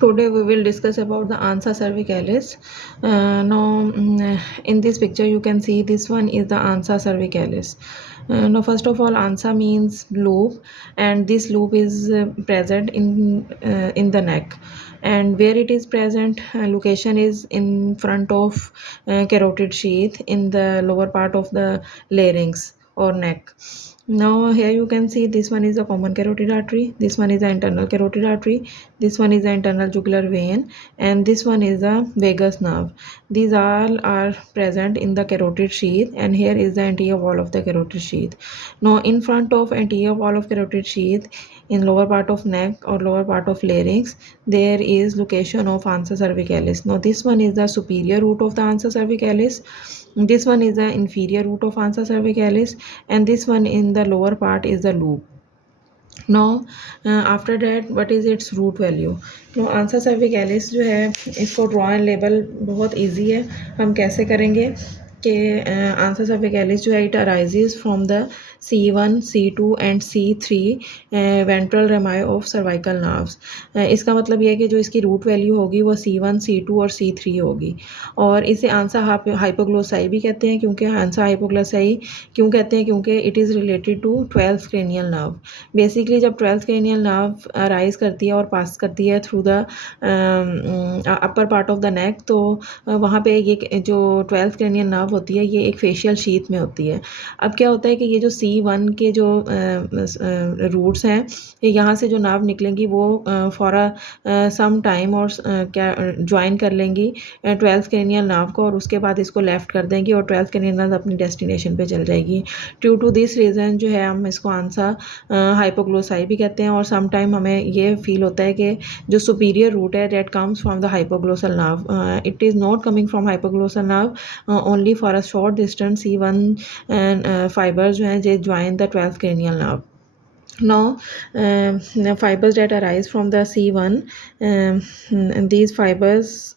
Today we will discuss about the Ansa cervicalis. In this picture you can see this one is the Ansa cervicalis. Now first of all, Ansa means loop, and this loop is present in the neck, and where it is present, location is in front of carotid sheath in the lower part of the larynx or neck. Now here you can see this one is a common carotid artery, this one is the internal carotid artery, this one is the internal jugular vein, and this one is the vagus nerve. These all are present in the carotid sheath, and here is the anterior wall of the carotid sheath. Now in front of anterior wall of carotid sheath, in lower part of neck or lower part of larynx, there is location of Ansa cervicalis. Now this one is the superior root of the Ansa cervicalis, this one is the inferior root of Ansa cervicalis, and this one in the lower part is the loop. Now after that, what is its root value? Now Ansa cervicalis जो है, इसको draw and label बहुत easy है. हम कैसे करेंगे कि Ansa cervicalis जो है, it arises from the C1, C2 and C3 ventral रेमाई of cervical nerves. इसका मतलब यह है कि जो इसकी रूट वैल्यू होगी वो C1, C2 और C3 होगी. और इसे आंसा हाइपोग्लोसाई भी कहते हैं. क्योंकि आंसा हाइपोग्लोसाई क्यों कहते हैं? क्योंकि it is related to 12th cranial nerve. Basically जब 12th क्रेनियल नर्व अराइज करती है और पास करती है through the upper part of the neck, तो वहाँ पे ये जो 12th क्रेनियल नर्व होती है, ये एक फेशियल शीथ में होती है. अब क्या होता है कि ये जो C1 के जो रूट्स हैं, यहाँ से जो नर्व निकलेंगी वो फॉर सम टाइम और क्या ज्वाइन कर लेंगी 12th क्रेनियल नर्व को, और उसके बाद इसको लेफ्ट कर देंगी और 12th क्रेनियल नर्व अपनी डेस्टिनेशन पे चल जाएगी. ड्यू टू दिस रीज़न जो है, हम इसको आंसा हाइपोग्लोसाई भी कहते हैं. और सम टाइम हमें ये फील होता है कि जो सुपीरियर रूट है that comes from the hypoglossal nerve. It is not coming from hypoglossal nerve, only for a short distance C1 fibre जो हैं, जे join the 12th cranial nerve. Now fibers that arise from the C1, these fibers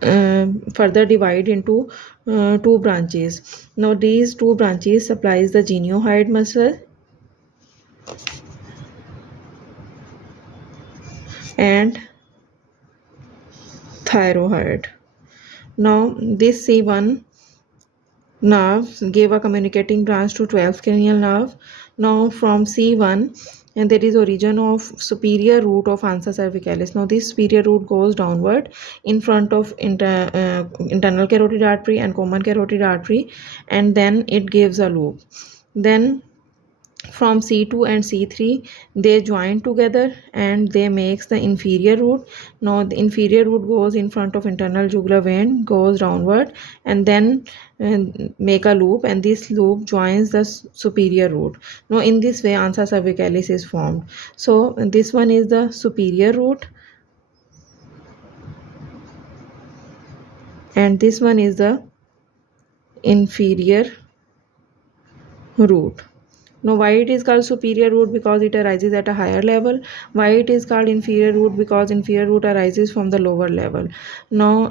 further divide into two branches. Now these two branches supplies the genioid muscle and thyroid. Now this C1 nerves gave a communicating branch to 12th cranial nerve. Now from C1, and there is origin of superior root of Ansa cervicalis. Now this superior root goes downward in front of internal carotid artery and common carotid artery, and then it gives a loop. Then from C2 and C3 they join together and they makes the inferior root. Now the inferior root goes in front of internal jugular vein, goes downward, and then make a loop, and this loop joins the superior root. Now in this way Ansa cervicalis is formed. So this one is the superior root and this one is the inferior root. Now why it is called superior root? Because it arises at a higher level. Why it is called inferior root? Because inferior root arises from the lower level. Now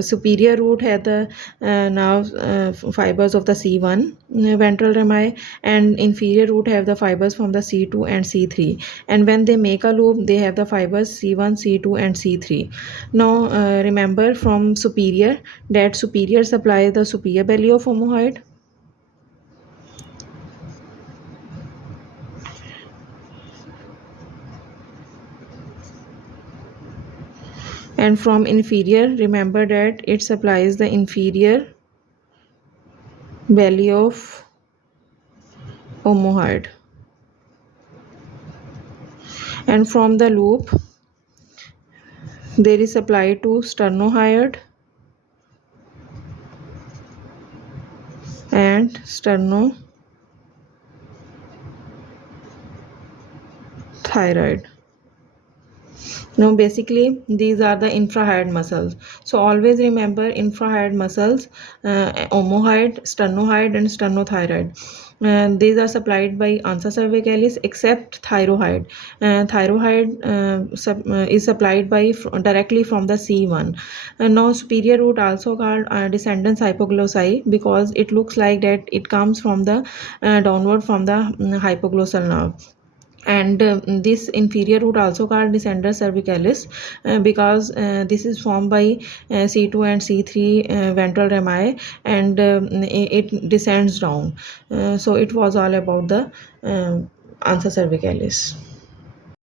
superior root had the nerve fibers of the C1 ventral rami, and inferior root have the fibers from the C2 and C3, and when they make a loop they have the fibers C1, C2 and C3. Now remember from superior that superior supplies the superior belly of omohyoid, and from inferior remember that it supplies the inferior belly of omohyoid, and from the loop there is supply to sternohyoid and sternothyroid. Now basically these are the infrahyoid muscles. So always remember infrahyoid muscles, omohyoid, sternohyoid and sternothyroid. These are supplied by Ansa cervicalis except thyroid. Thyroid is supplied by directly from the C1. Now superior root also called descendants hypoglossai because it looks like that it comes from the downward from the hypoglossal nerve. And this inferior root also called descender cervicalis, because this is formed by C2 and C3 ventral rami, and it descends down. So it was all about the ansa cervicalis.